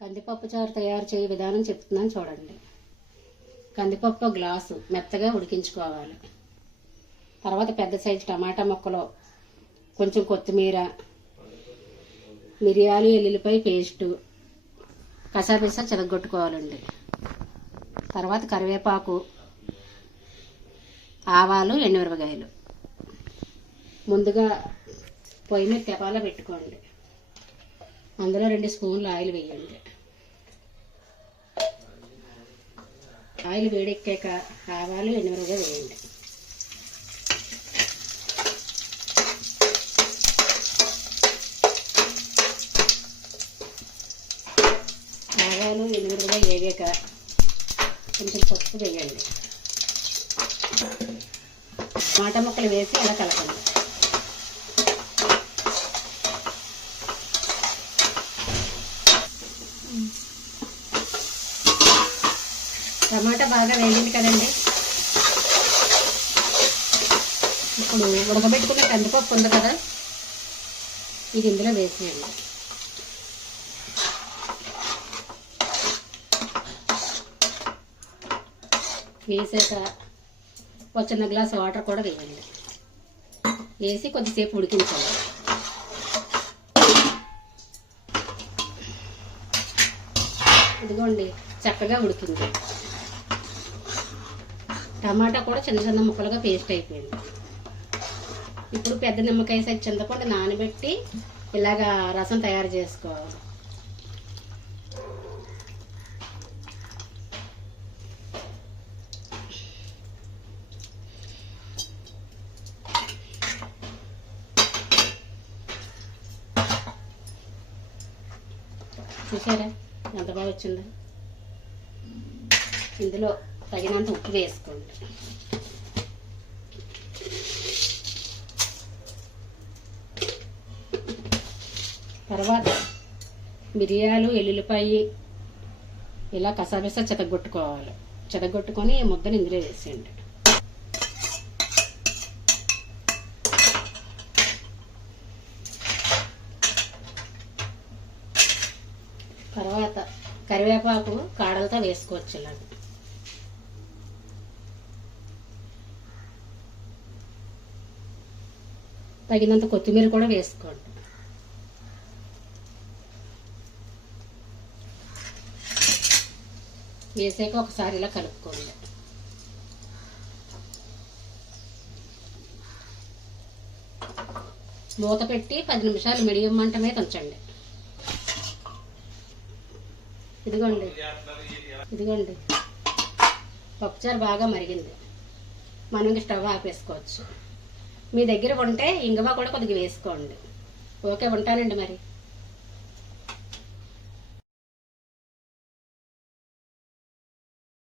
కందిపప్పు చారు తయారు చేయ విధానం చెప్తున్నాను చూడండి. కందిపప్పు గ్లాసు మెత్తగా ఉడికించుకోవాలి. తర్వాత పెద్ద సైజు టమాటా ముక్కలు కొంచెం కొత్తిమీర మిరియాలు ఎల్లుల్లిపాయ పేస్టు కసాపిసా చెదగొట్టుకోవాలండి తర్వాత కరివేపాకు ఆవాలు ఎండుమిరపకాయలు. ముందుగా పొయ్యి మీద తెపాల పెట్టుకోండి. అందులో రెండు స్పూన్లు ఆయిల్ వేయండి. ఆయిల్ వేడెక్కాక ఆవాలు ఎనిమిదిగా వేయండి. ఆవాలు ఎనిమిదిగా వేగాక కొంచెం పసుపు వేయండి. టమాటా ముక్కలు వేసి అలా కలపండి. టమాటా బాగా వేగింది కదండి. ఇప్పుడు ఉడకబెట్టుకున్న కందిపప్పు ఉంది కదా ఇది ఇందులో వేసేయండి. వేసాక ఒక చిన్న గ్లాస్ వాటర్ కూడా వేయండి. వేసి కొద్దిసేపు ఉడికించాలి. ఇదిగోండి చక్కగా ఉడికింది. టమాటా కూడా చిన్న చిన్న ముక్కలుగా పేస్ట్ అయిపోయింది. ఇప్పుడు పెద్ద నిమ్మకాయ సైజ్ చింతపండు నానబెట్టి ఇలాగా రసం తయారు చేసుకోవాలి. చూసారా? ఎంత బాగా వచ్చిందో. ఇందులో తగినంత ఉప్పు వేసుకోండి. తర్వాత మిరియాలు ఎల్లుల్లిపాయి ఇలా కసాబిసా చెతగొట్టుకోవాలి. చెతగొట్టుకొని ముద్దని ముద్దను ఇందులో వేసేయండి. తర్వాత కరివేపాకు కాడలతో వేసుకోవచ్చు ఇలాంటి తగినంత కొత్తిమీర కూడా వేసుకోండి. వేసాక ఒకసారి ఇలా కలుపుకోండి. మూత పెట్టి పది నిమిషాలు మిడియం మంట మీద ఉంచండి. ఇదిగోండి. ఇదిగోండి. పప్పుచారు బాగా మరిగింది. మనం స్టవ్ ఆపేసుకోవచ్చు. మీ దగ్గర ఉంటే ఇంగువ కూడా కొద్దిగా వేసుకోండి. ఓకే ఉంటానండి మరి.